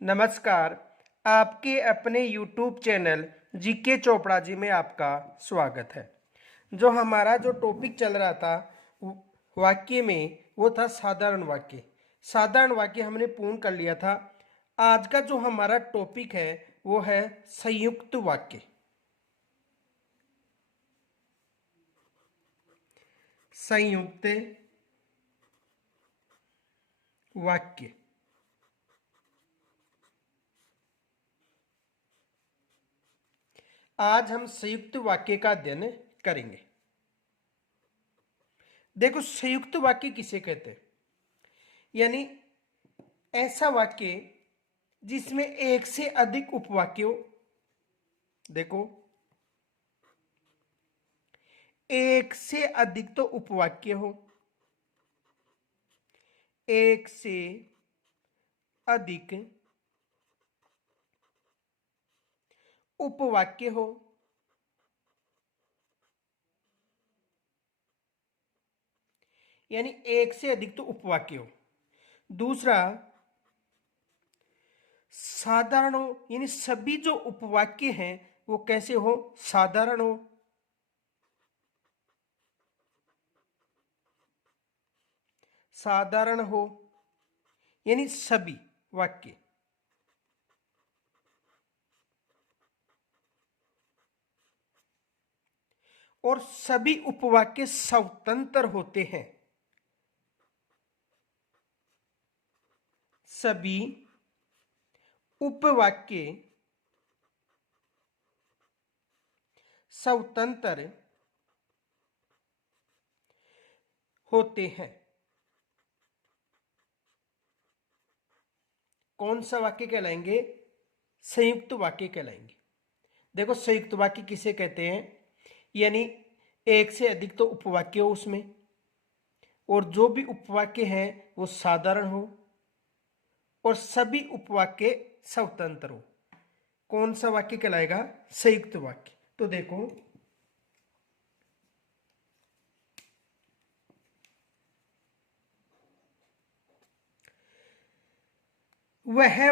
नमस्कार। आपके अपने YouTube channel GK Chopra ji में आपका स्वागत है। जो हमारा टॉपिक चल रहा था वाक्य में, वो था साधारण वाक्य। साधारण वाक्य हमने पूर्ण कर लिया था। आज का जो हमारा टॉपिक है वो है संयुक्त वाक्य। संयुक्त वाक्य। आज हम संयुक्त वाक्य का अध्ययन करेंगे। देखो, संयुक्त वाक्य किसे कहते हैं? यानी ऐसा वाक्य जिसमें एक से अधिक उपवाक्य हो। देखो, एक से अधिक तो उपवाक्य हो, एक से अधिक उपवाक्य हो, यानी एक से अधिक तो उपवाक्य हो। दूसरा, साधारण हो, यानी सभी जो उपवाक्य हैं वो कैसे हो? साधारण हो। साधारण हो यानी सभी वाक्य। और सभी उपवाक्य स्वतंत्र होते हैं। सभी उपवाक्य स्वतंत्र होते हैं। कौन सा वाक्य कहलाएंगे? संयुक्त वाक्य कहलाएंगे। देखो, संयुक्त वाक्य किसे कहते हैं? यानी एक से अधिक तो उपवाक्य हो उसमें, और जो भी उपवाक्य हैं वो साधारण हो, और सभी उपवाक्य स्वतंत्र हो। कौन सा वाक्य कहलाएगा? संयुक्त वाक्य। तो देखो, वह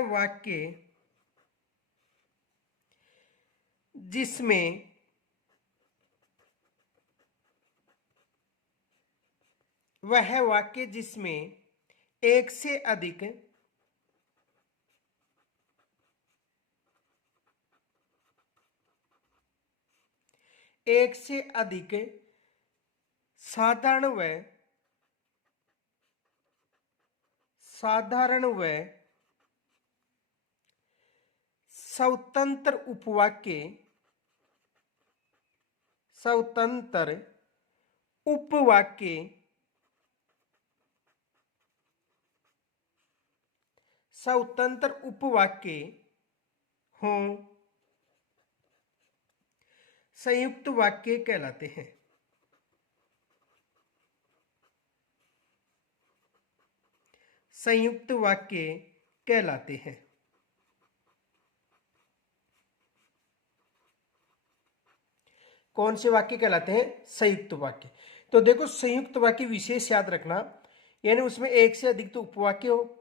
वाक्य जिसमें वह वाक्य जिसमें एक से अधिक साधारण व स्वतंत्र उपवाक्य हों, संयुक्त वाक्य कहलाते हैं। संयुक्त वाक्य कहलाते हैं। कौन से वाक्य कहलाते हैं? संयुक्त वाक्य। तो देखो, संयुक्त वाक्य विशेष याद रखना, यानी उसमें एक से अधिक तो उपवाक्य हो,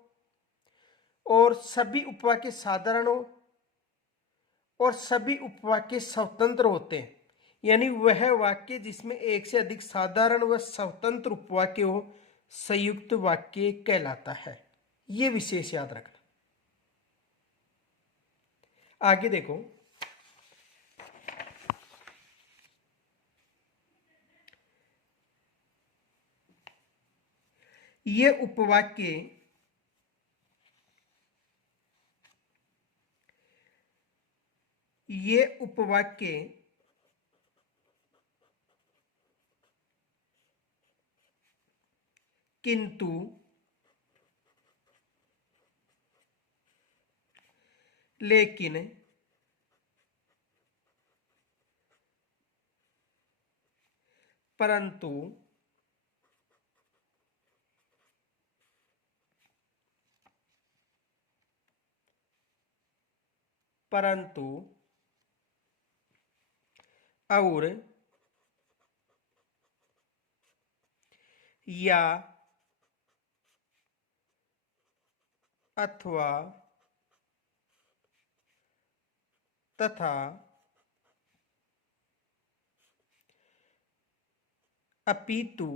और सभी उपवाक्य साधारण हो, और सभी उपवाक्य स्वतंत्र होते हैं। यानी वह वाक्य जिसमें एक से अधिक साधारण व स्वतंत्र उपवाक्य हो संयुक्त वाक्य कहलाता है। यह विशेष याद रखना। आगे देखो, ये उपवाक्य किंतु, लेकिन, परंतु, और, या, अथवा तथा अपितु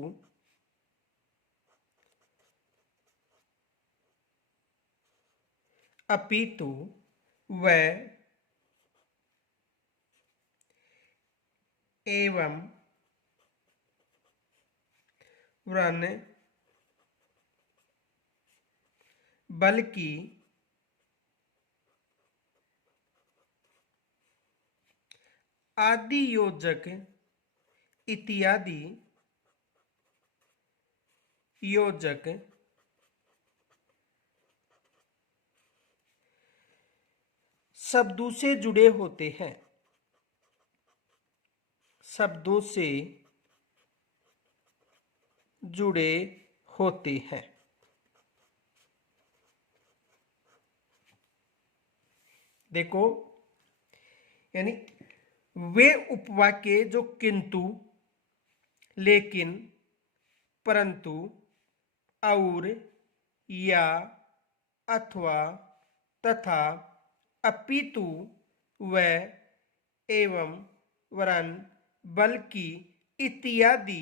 अपितु व एवं वरन बल्कि आदि योजक इत्यादि योजक शब्दों से जुड़े होते हैं, शब्दों से जुड़े होते हैं। देखो, यानी वे उपवाक्य जो किंतु, लेकिन, परंतु, और, या, अथवा, तथा, अपितु व एवं वरन बल्कि इत्यादि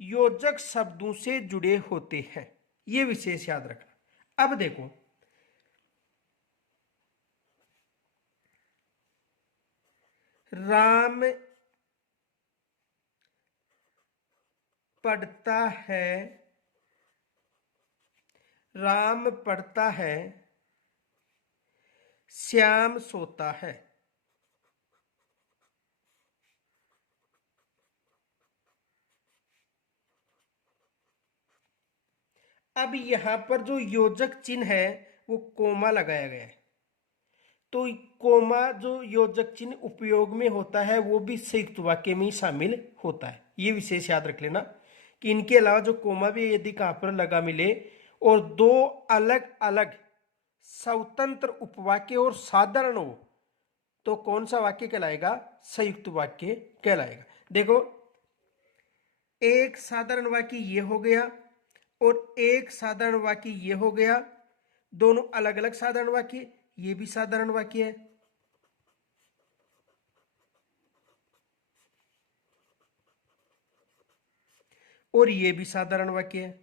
योजक शब्दों से जुड़े होते हैं, ये विशेष याद रखना। अब देखो, राम पढ़ता है, राम पढ़ता है, श्याम सोता है। अब यहां पर जो योजक चिन्ह है वो कोमा लगाया गया है, तो कोमा जो योजक चिन्ह उपयोग में होता है वो भी संयुक्त वाक्य में शामिल होता है। ये विशेष याद रख लेना कि इनके अलावा जो कोमा भी यदि कहां पर लगा मिले और दो अलग अलग स्वतंत्र उपवाक्य और साधारण हो तो कौन सा वाक्य कहलाएगा? संयुक्त वाक्य कहलाएगा। देखो, एक साधारण वाक्य ये हो गया और एक साधारण वाक्य ये हो गया, दोनों अलग अलग साधारण वाक्य, ये भी साधारण वाक्य है। और ये भी साधारण वाक्य है।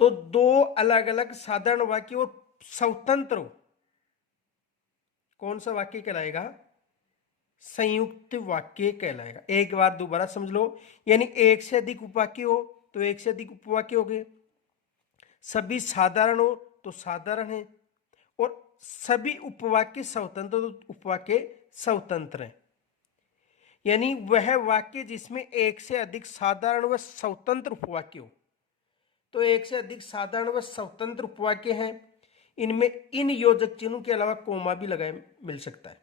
तो दो अलग अलग साधारण वाक्य और स्वतंत्र कौन सा वाक्य कहलाएगा? संयुक्त वाक्य कहलाएगा। एक बार दोबारा समझ लो, यानी एक से अधिक उपवाक्य हो तो एक से अधिक उपवाक्य हो गए, सभी साधारण हो तो साधारण है, और सभी उपवाक्य स्वतंत्र तो उपवाक्य स्वतंत्र है। यानी वह वाक्य जिसमें एक से अधिक साधारण व स्वतंत्र उपवाक्य हो, तो एक से अधिक साधारण व स्वतंत्र उपवाक्य हैं, इनमें इन योजक चिन्हों के अलावा कोमा भी लगाए मिल सकता है।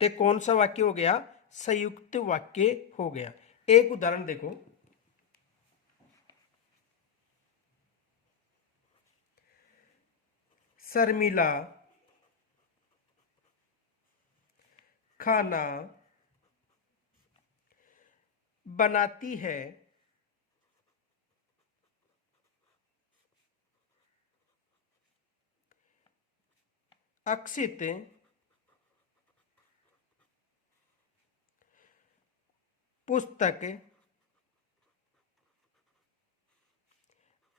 तो कौन सा वाक्य हो गया? संयुक्त वाक्य हो गया। एक उदाहरण देखो, शर्मिला खाना बनाती है, अक्षित पुस्तक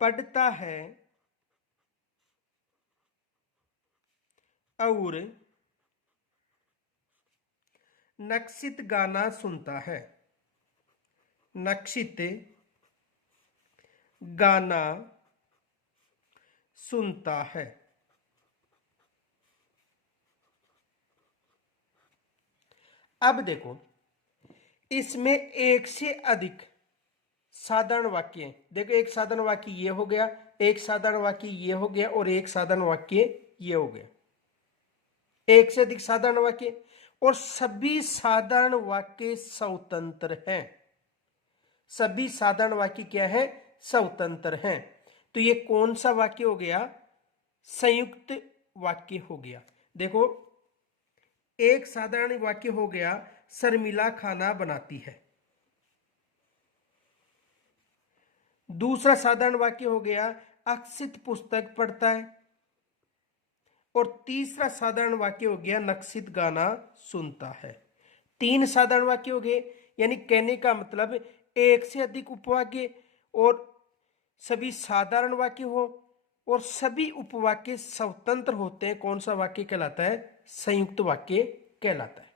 पढ़ता है और नक्षित गाना सुनता है। नक्षित गाना सुनता है। अब देखो, इसमें एक से अधिक साधारण वाक्य हैं। देखो, एक साधारण वाक्य ये हो गया, एक साधारण वाक्य ये हो गया और एक साधारण वाक्य ये हो गया। एक से अधिक साधारण वाक्य, और सभी साधारण वाक्य स्वतंत्र हैं। सभी साधारण वाक्य क्या है? स्वतंत्र हैं। तो ये कौन सा वाक्य हो गया? संयुक्त वाक्य हो गया। देखो, एक साधारण वाक्य हो गया शर्मिला खाना बनाती है। दूसरा साधारण वाक्य हो गया अक्षित पुस्तक पढ़ता है। और तीसरा साधारण वाक्य हो गया नक्षित गाना सुनता है। तीन साधारण वाक्य हो गए, यानी कहने का मतलब एक से अधिक उपवाक्य और सभी साधारण वाक्य हो और सभी उपवाक्य स्वतंत्र होते हैं। कौन सा वाक्य कहलाता है? संयुक्त वाक्य कहलाता है।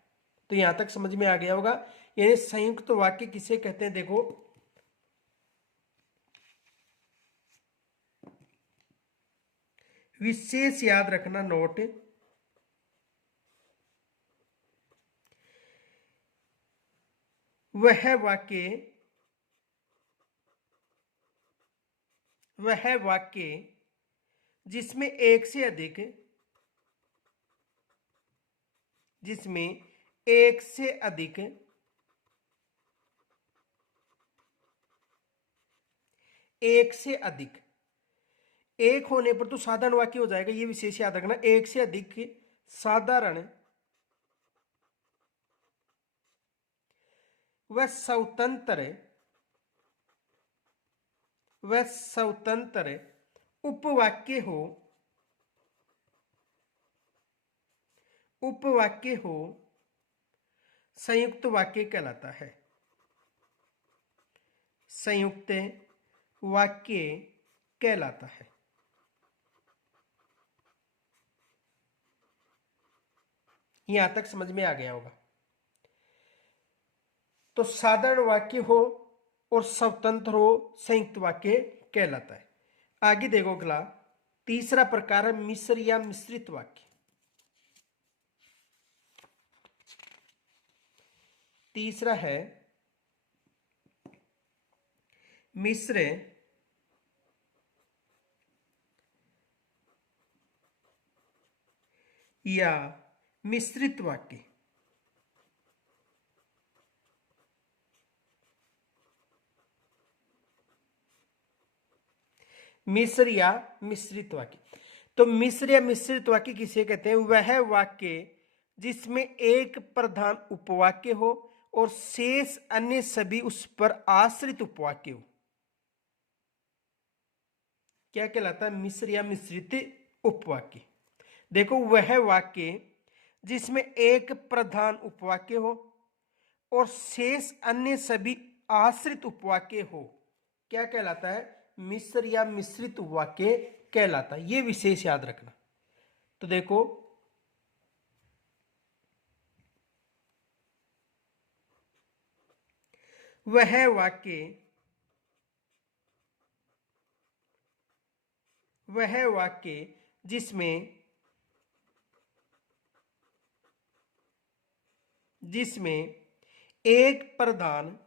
तो यहां तक समझ में आ गया होगा। यानी संयुक्त वाक्य किसे कहते हैं? देखो, विशेष याद रखना नोट, वह वाक्य जिसमें एक से अधिक एक से अधिक एक होने पर तो साधारण वाक्य हो जाएगा। ये विशेष याद रखना, एक से अधिक साधारण व स्वतंत्र उपवाक्य हो संयुक्त वाक्य कहलाता है। संयुक्त वाक्य कहलाता है। यहां तक समझ में आ गया होगा। तो साधारण वाक्य हो और स्वतंत्र हो संयुक्त वाक्य कहलाता है। आगे देखो अगला तीसरा प्रकार है मिश्र या मिश्रित वाक्य। तीसरा है मिश्र या मिश्रित वाक्य। मिश्र या मिश्रित वाक्य। तो मिश्र या मिश्रित वाक्य किसे कहते हैं? वह वाक्य जिसमें एक प्रधान उपवाक्य हो और शेष अन्य सभी उस पर आश्रित उपवाक्य हो। क्या कहलाता है? मिश्र या मिश्रित उपवाक्य। देखो, वह वाक्य जिसमें एक प्रधान उपवाक्य हो और शेष अन्य सभी आश्रित उपवाक्य हो, क्या कहलाता है? मिश्र या मिश्रित वाक्य कहलाता है। यह विशेष याद रखना। तो देखो, वह वाक्य जिसमें एक प्रधान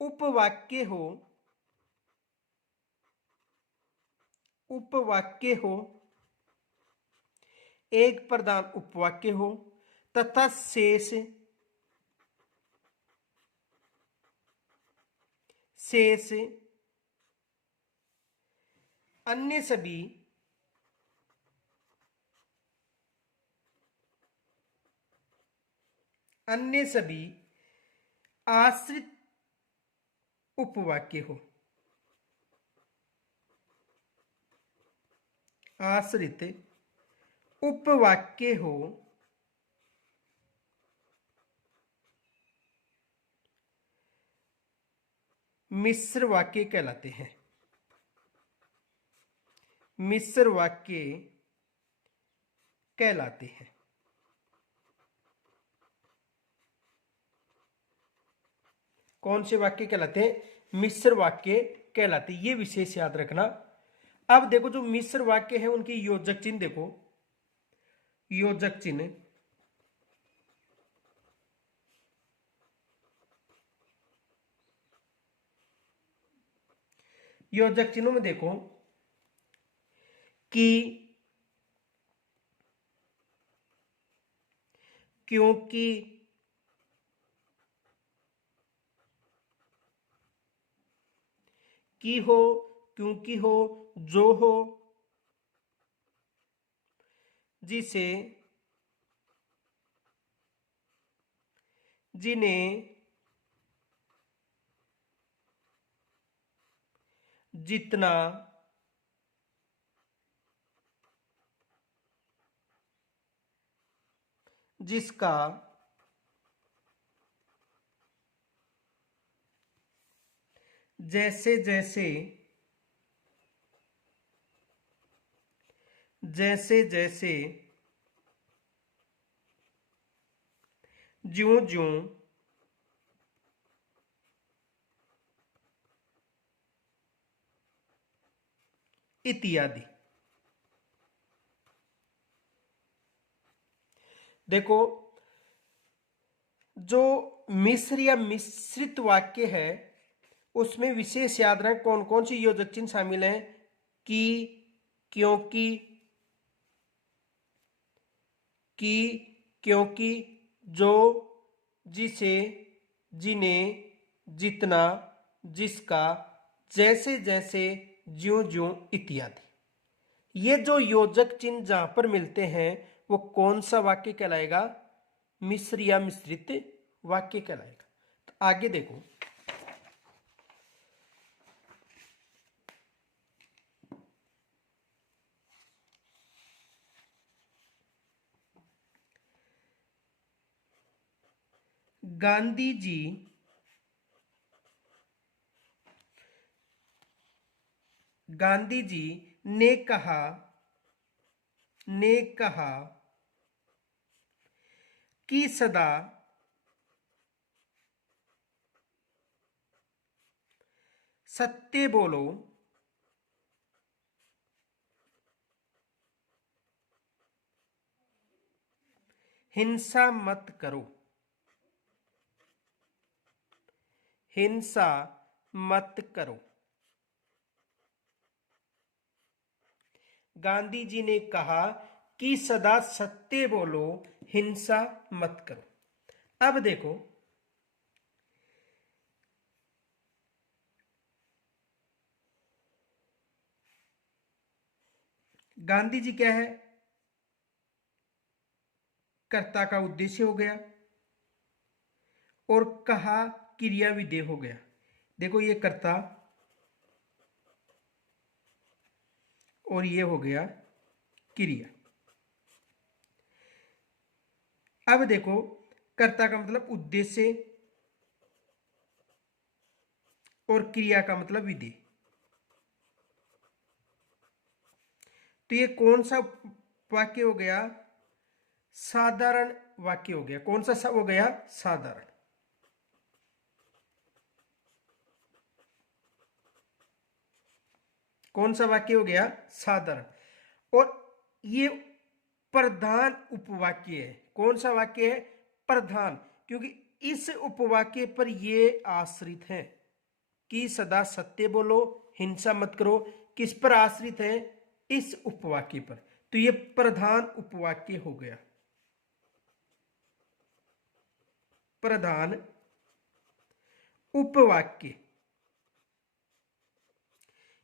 उपवाक्य हो एक प्रधान उपवाक्य हो तथा शेष अन्य सभी आश्रित उपवाक्य हो। आश्रित उपवाक्य हो मिश्र वाक्य कहलाते हैं। मिश्र वाक्य कहलाते हैं। कौन से वाक्य कहलाते हैं? मिश्र वाक्य कहलाते हैं। ये विशेष याद रखना। अब देखो, जो मिश्र वाक्य है उनकी योजक चिन्ह देखो। योजक चिन्ह योजक चिन्हों में देखो कि, क्योंकि, की हो, क्योंकि हो, जो हो, जिसे, जिन्हें, जितना, जिसका, जैसे जैसे, जैसे जैसे, ज्यों ज्यों, इत्यादि। देखो, जो मिश्र या मिश्रित वाक्य है उसमें विशेष याद रखें कौन कौन सी योजक चिन्ह शामिल हैं। कि, क्योंकि, कि, क्योंकि, जो, जिसे, जिन्हें, जितना, जिसका, जैसे जैसे, ज्यों ज्यों, इत्यादि। ये जो योजक चिन्ह जहां पर मिलते हैं वो कौन सा वाक्य कहलाएगा? मिश्र या मिश्रित वाक्य कहलाएगा। तो आगे देखो, गांधी जी, गांधी जी ने कहा, ने कहा कि सदा सत्य बोलो, हिंसा मत करो, हिंसा मत करो। गांधी जी ने कहा कि सदा सत्य बोलो, हिंसा मत करो। अब देखो, गांधी जी क्या है? कर्ता का उद्देश्य हो गया और कहा क्रिया विधेय हो गया। देखो, ये कर्ता और ये हो गया क्रिया। अब देखो, कर्ता का मतलब उद्देश्य और क्रिया का मतलब विधेय। तो ये कौन सा वाक्य हो गया? साधारण वाक्य हो गया। कौन सा हो गया? साधारण। कौन सा वाक्य हो गया? साधारण। और ये प्रधान उपवाक्य है। कौन सा वाक्य है? प्रधान। क्योंकि इस उपवाक्य पर ये आश्रित है कि सदा सत्य बोलो, हिंसा मत करो। किस पर आश्रित है? इस उपवाक्य पर। तो ये प्रधान उपवाक्य हो गया। प्रधान उपवाक्य,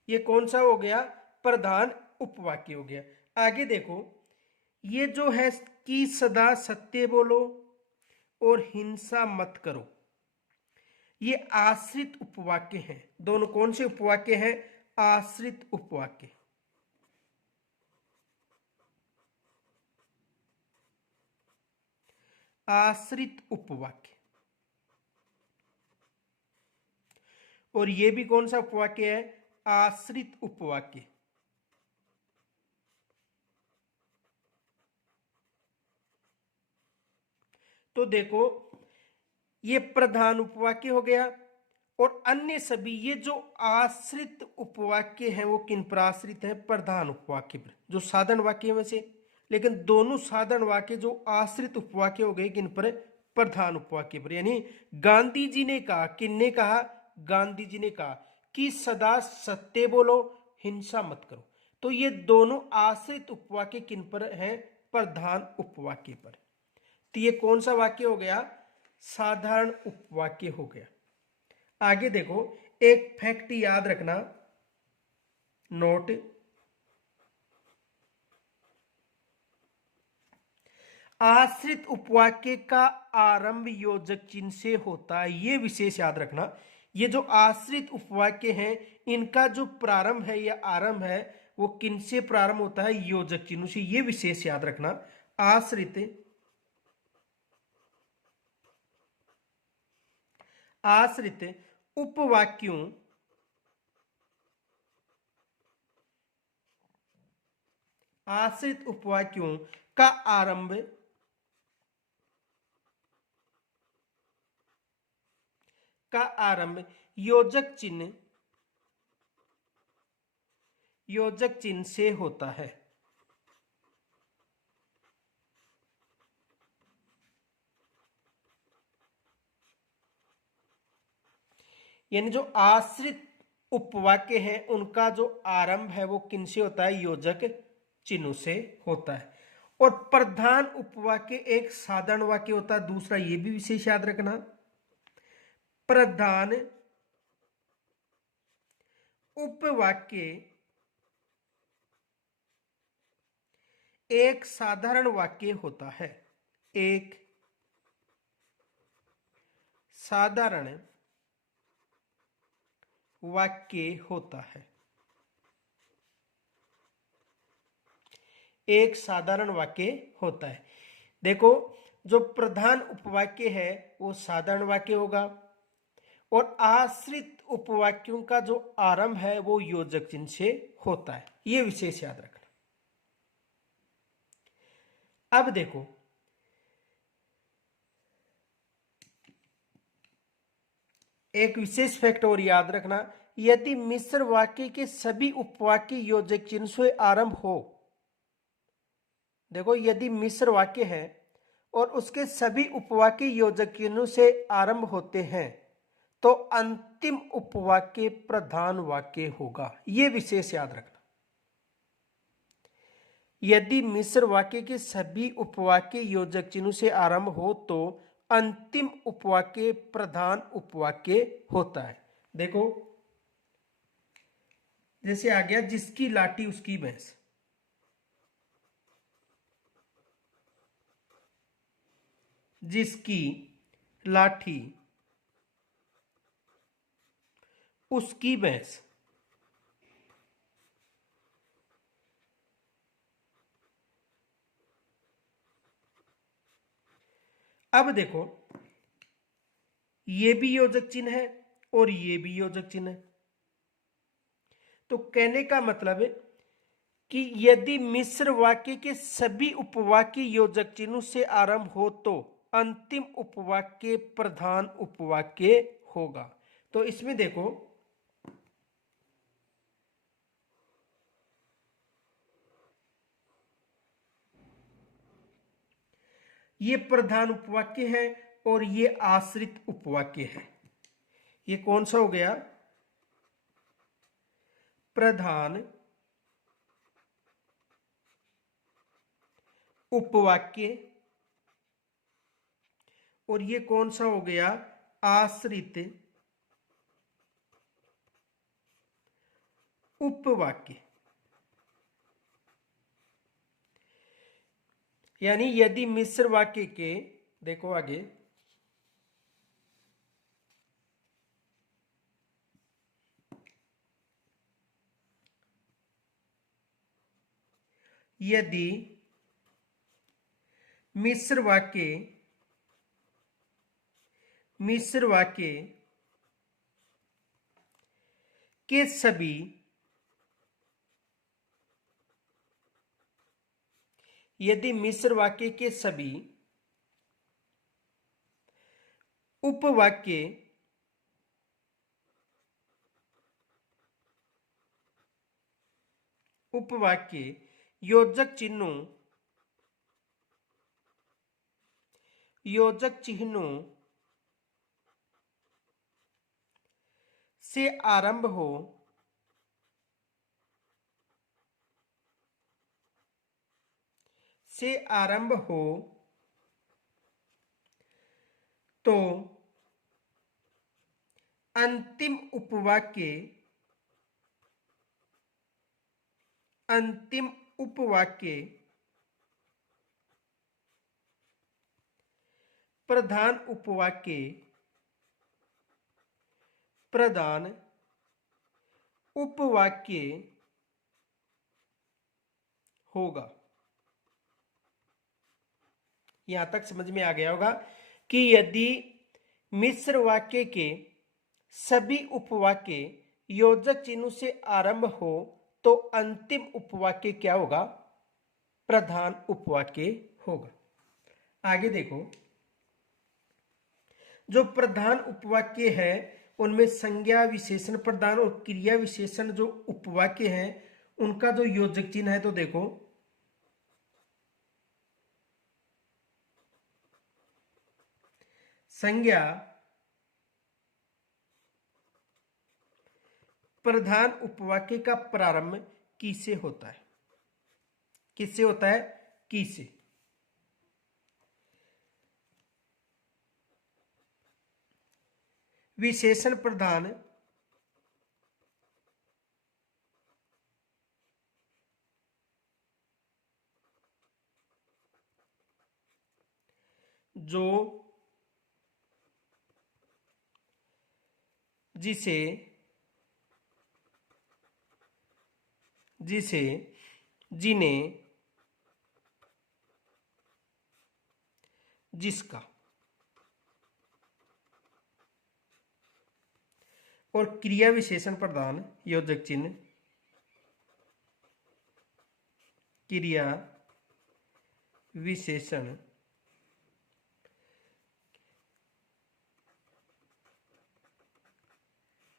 ये कौन सा हो गया? प्रधान उपवाक्य हो गया। आगे देखो, ये जो है कि सदा सत्य बोलो और हिंसा मत करो, ये आश्रित उपवाक्य हैं। दोनों कौन से उपवाक्य हैं? आश्रित उपवाक्य। आश्रित उपवाक्य। और ये भी कौन सा उपवाक्य है? आश्रित उपवाक्य। तो देखो, ये प्रधान उपवाक्य हो गया। और अन्य सभी ये जो आश्रित उपवाक्य हैं वो किन पर आश्रित है? प्रधान उपवाक्य पर, जो साधारण वाक्य में से। लेकिन दोनों साधारण वाक्य जो आश्रित उपवाक्य हो गए किन पर? प्रधान उपवाक्य पर। यानी गांधी जी ने कहा, किसने कहा? गांधी जी ने कहा कि सदा सत्य बोलो, हिंसा मत करो। तो ये दोनों आश्रित उपवाक्य किन पर हैं? प्रधान उपवाक्य पर। तो ये कौन सा वाक्य हो गया? साधारण उपवाक्य हो गया। आगे देखो, एक फैक्ट याद रखना, नोट। आश्रित उपवाक्य का आरंभ योजक चिन्ह से होता है, ये विशेष याद रखना। ये जो आश्रित उपवाक्य हैं इनका जो प्रारंभ है या आरंभ है वो किन से प्रारंभ होता है? योजक चिन्ह से, ये विशेष याद रखना। आश्रित आश्रित उपवाक्यों आश्रित उपवाक्यों का आरंभ योजक चिन्ह से होता है। यानी जो आश्रित उपवाक्य हैं उनका जो आरंभ है वो किन से होता है? योजक चिन्ह से होता है। और प्रधान उपवाक्य एक साधारण वाक्य होता है। दूसरा ये भी विशेष याद रखना, प्रधान उपवाक्य एक साधारण वाक्य होता है। एक साधारण वाक्य होता है। एक साधारण वाक्य होता है। देखो, जो प्रधान उपवाक्य है वो साधारण वाक्य होगा और आश्रित उपवाक्यों का जो आरंभ है वो योजक चिन्ह से होता है। ये विशेष याद रखना। अब देखो, एक विशेष फैक्ट और याद रखना, यदि मिश्र वाक्य के सभी उपवाक्य योजक चिन्ह से आरंभ हो। देखो, यदि मिश्र वाक्य है और उसके सभी उपवाक्य योजक चिन्हों से आरंभ होते हैं तो अंतिम उपवाक्य प्रधान वाक्य होगा। यह विशेष याद रखना। यदि मिश्र वाक्य के सभी उपवाक्य योजक चिन्ह से आरंभ हो तो अंतिम उपवाक्य प्रधान उपवाक्य होता है। देखो, जैसे आ गया जिसकी लाठी उसकी भैंस। जिसकी लाठी उसकी भैंस। अब देखो, ये भी योजक चिन्ह है और ये भी योजक चिन्ह है। तो कहने का मतलब है कि यदि मिश्र वाक्य के सभी उपवाक्य योजक चिन्ह से आरंभ हो तो अंतिम उपवाक्य प्रधान उपवाक्य होगा। तो इसमें देखो, ये प्रधान उपवाक्य है और ये आश्रित उपवाक्य है। ये कौन सा हो गया? प्रधान उपवाक्य। और ये कौन सा हो गया? आश्रित उपवाक्य। यानी यदि मिश्र वाक्य के, देखो आगे, यदि मिश्र वाक्य के सभी यदि मिश्र वाक्य के सभी उपवाक्य योजक चिन्हों से आरंभ हो तो अंतिम उपवाक्य प्रधान उपवाक्य प्रधान उपवाक्य होगा। यहां तक समझ में आ गया होगा कि यदि मिश्र वाक्य के सभी उपवाक्य योजक चिन्ह से आरंभ हो तो अंतिम उपवाक्य क्या होगा? प्रधान उपवाक्य होगा। आगे देखो, जो प्रधान उपवाक्य है उनमें संज्ञा विशेषण प्रधान और क्रिया विशेषण जो उपवाक्य है उनका जो योजक चिन्ह है, तो देखो संज्ञा प्रधान उपवाक्य का प्रारंभ किसे होता है? किससे होता है? की से। विशेषण प्रधान जो जिसे जिसे जिन्हें जिसका और क्रिया विशेषण प्रधान योजक चिन्ह क्रिया विशेषण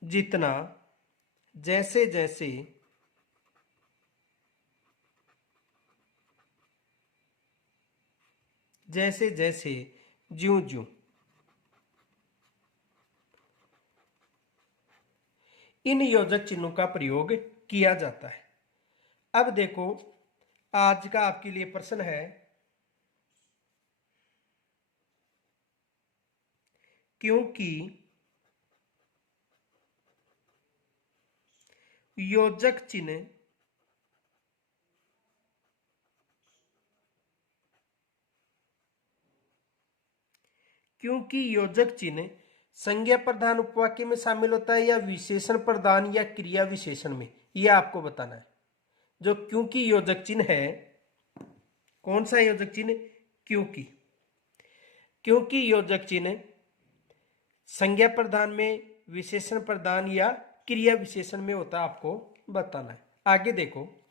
जितना जैसे जैसे जैसे जैसे ज्यों ज्यों इन योजक चिन्हों का प्रयोग किया जाता है। अब देखो, आज का आपके लिए प्रश्न है, क्योंकि योजक चिन्ह क्योंकि योजक चिन्ह संज्ञा प्रधान उपवाक्य में शामिल होता है या विशेषण प्रधान या क्रिया विशेषण में, यह आपको बताना है। जो क्योंकि योजक चिन्ह है, कौन सा योजक चिन्ह? क्योंकि। क्योंकि योजक चिन्ह संज्ञा प्रधान में, विशेषण प्रधान या क्रिया विशेषण में होता है, आपको बताना है। आगे देखो,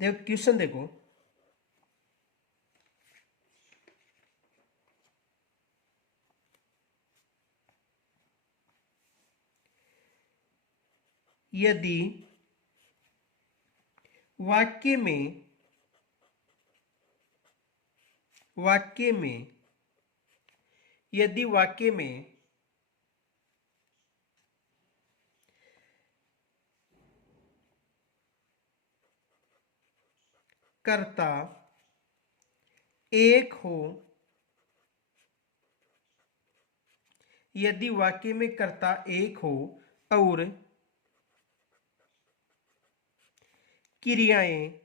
क्वेश्चन देखो, यदि वाक्य में यदि वाक्य में कर्ता एक हो, यदि वाक्य में कर्ता एक हो और क्रियाएं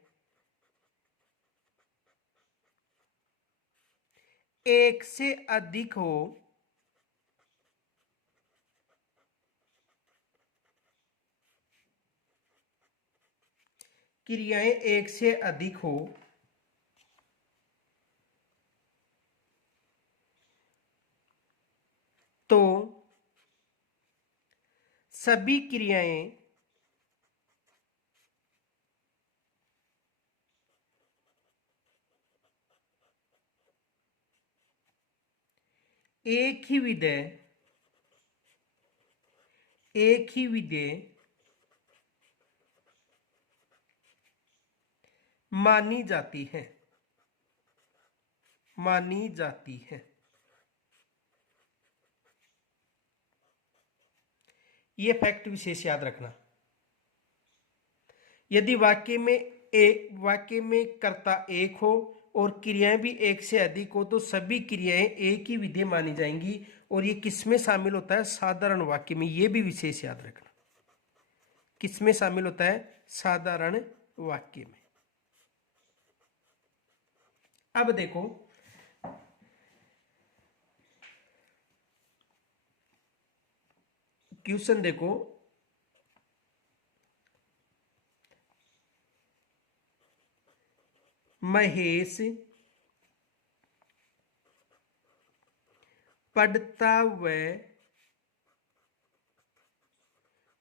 एक से अधिक हो, क्रियाएं एक से अधिक हो तो सभी क्रियाएं एक ही विधेय मानी जाती है। ये फैक्ट विशेष याद रखना। यदि वाक्य में कर्ता एक हो और क्रियाएं भी एक से अधिक हो तो सभी क्रियाएं एक ही विधेय मानी जाएंगी। और ये किसमें शामिल होता है? साधारण वाक्य में। ये भी विशेष याद रखना, किसमें शामिल होता है? साधारण वाक्य में। अब देखो क्वेश्चन देखो, महेश पढ़ता व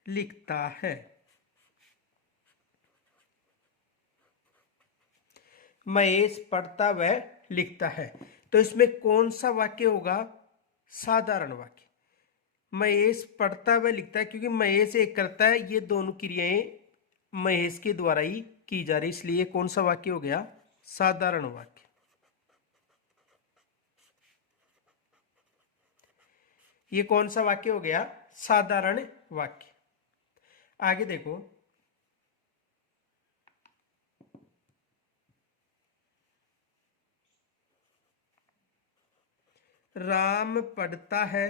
लिखता है। महेश पढ़ता व लिखता है, तो इसमें कौन सा वाक्य होगा? साधारण वाक्य। महेश पढ़ता व लिखता है, क्योंकि महेश एक करता है, ये दोनों क्रियाएं महेश के द्वारा ही की जा रही, इसलिए कौन सा वाक्य हो गया? साधारण वाक्य। ये कौन सा वाक्य हो गया? साधारण वाक्य। आगे देखो, राम पढ़ता है,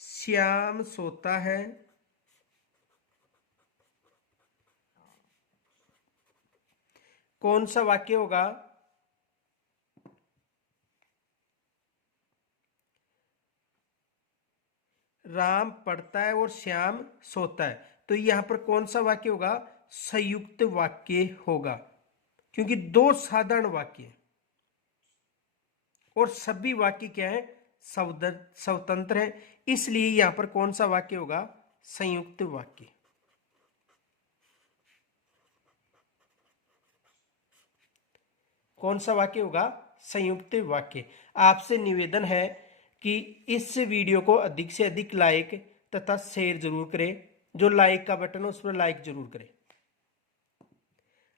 श्याम सोता है, कौन सा वाक्य होगा? राम पढ़ता है और श्याम सोता है, तो यहां पर कौन सा वाक्य होगा? संयुक्त वाक्य होगा, क्योंकि दो साधारण वाक्य हैं और सभी वाक्य क्या है? स्वतंत्र है, इसलिए यहां पर कौन सा वाक्य होगा? संयुक्त वाक्य। कौन सा वाक्य होगा? संयुक्त वाक्य। आपसे निवेदन है कि इस वीडियो को अधिक से अधिक लाइक तथा शेयर जरूर करें। जो लाइक का बटन है उस पर लाइक जरूर करें।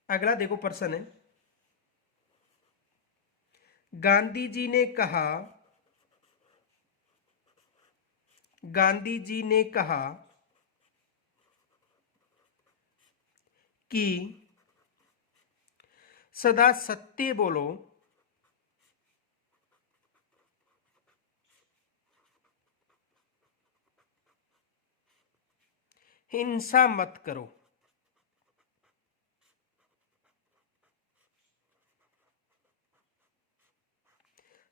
अगला देखो प्रश्न है, गांधी जी ने कहा, गांधी जी ने कहा कि सदा सत्य बोलो, हिंसा मत करो।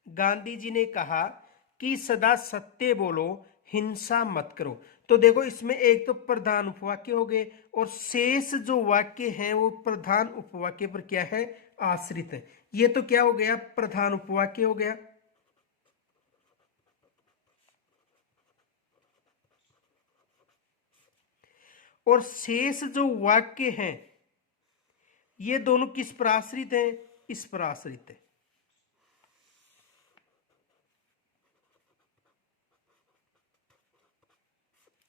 गांधी जी ने कहा कि सदा सत्य बोलो, हिंसा मत करो। तो देखो इसमें एक तो प्रधान उपवाक्य हो गए और शेष जो वाक्य हैं वो प्रधान उपवाक्य पर क्या है? आश्रित है। ये तो क्या हो गया? प्रधान उपवाक्य हो गया। और शेष जो वाक्य हैं ये दोनों किस पर आश्रित हैं? इस पर आश्रित है।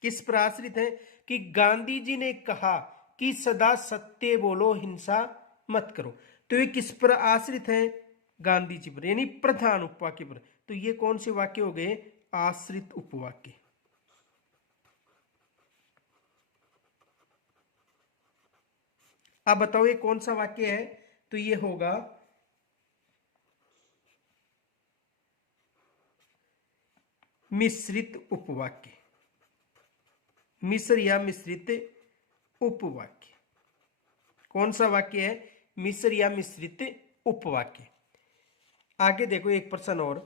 किस पर आश्रित है? कि गांधी जी ने कहा कि सदा सत्य बोलो, हिंसा मत करो। तो ये किस पर आश्रित है? गांधी जी पर, यानी प्रधान उपवाक्य पर। तो ये कौन से वाक्य हो गए? आश्रित उपवाक्य। अब बताओ ये कौन सा वाक्य है? तो ये होगा मिश्रित उपवाक्य। मिश्र या मिश्रित उपवाक्य। कौन सा वाक्य है? मिश्र या मिश्रित उपवाक्य। आगे देखो एक प्रश्न और,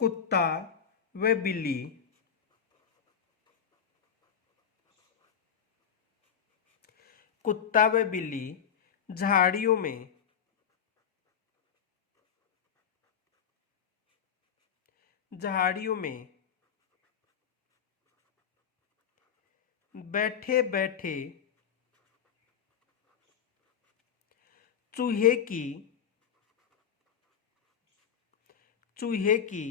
कुत्ता व बिल्ली कुत्ता व बिल्ली झाड़ियों में बैठे बैठे चूहे की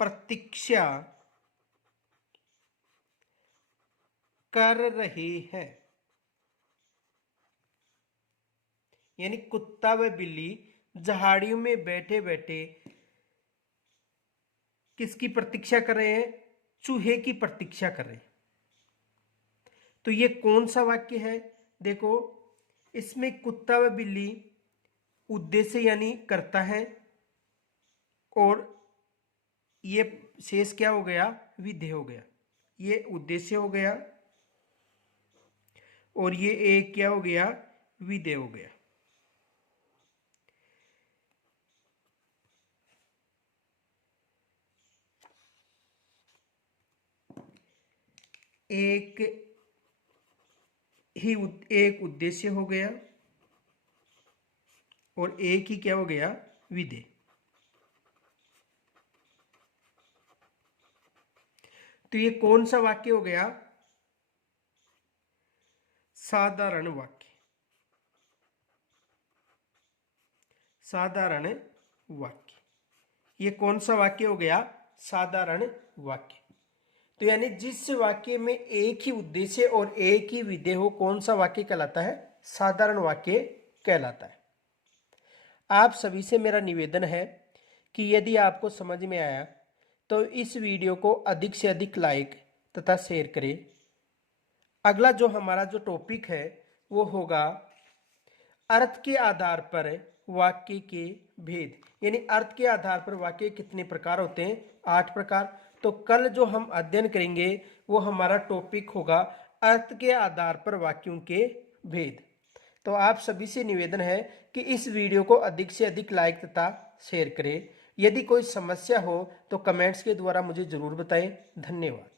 प्रतीक्षा कर रहे हैं। यानी कुत्ता व बिल्ली झाड़ियों में बैठे बैठे किसकी प्रतीक्षा कर रहे हैं? चूहे की प्रतीक्षा कर रहे हैं। तो ये कौन सा वाक्य है? देखो, इसमें कुत्ता व बिल्ली उद्देश्य यानी करता है, और ये शेष क्या हो गया? विधेय हो गया। ये उद्देश्य हो गया और ये एक क्या हो गया? विधेय हो गया। एक उद्देश्य हो गया और एक ही क्या हो गया? विधेय। तो ये कौन सा वाक्य हो गया? साधारण वाक्य। साधारण वाक्य। ये कौन सा वाक्य हो गया? साधारण वाक्य। तो यानी जिस वाक्य में एक ही उद्देश्य और एक ही विधेय हो, कौन सा वाक्य कहलाता है? साधारण वाक्य कहलाता है। आप सभी से मेरा निवेदन है कि यदि आपको समझ में आया तो इस वीडियो को अधिक से अधिक लाइक तथा शेयर करें। अगला जो हमारा जो टॉपिक है वो होगा अर्थ के आधार पर वाक्य के भेद। यानी अर्थ के आधार पर वाक्य कितने प्रकार होते हैं? 8 प्रकार। तो कल जो हम अध्ययन करेंगे वो हमारा टॉपिक होगा अर्थ के आधार पर वाक्यों के भेद। तो आप सभी से निवेदन है कि इस वीडियो को अधिक से अधिक लाइक तथा शेयर करें। यदि कोई समस्या हो तो कमेंट्स के द्वारा मुझे जरूर बताएं। धन्यवाद।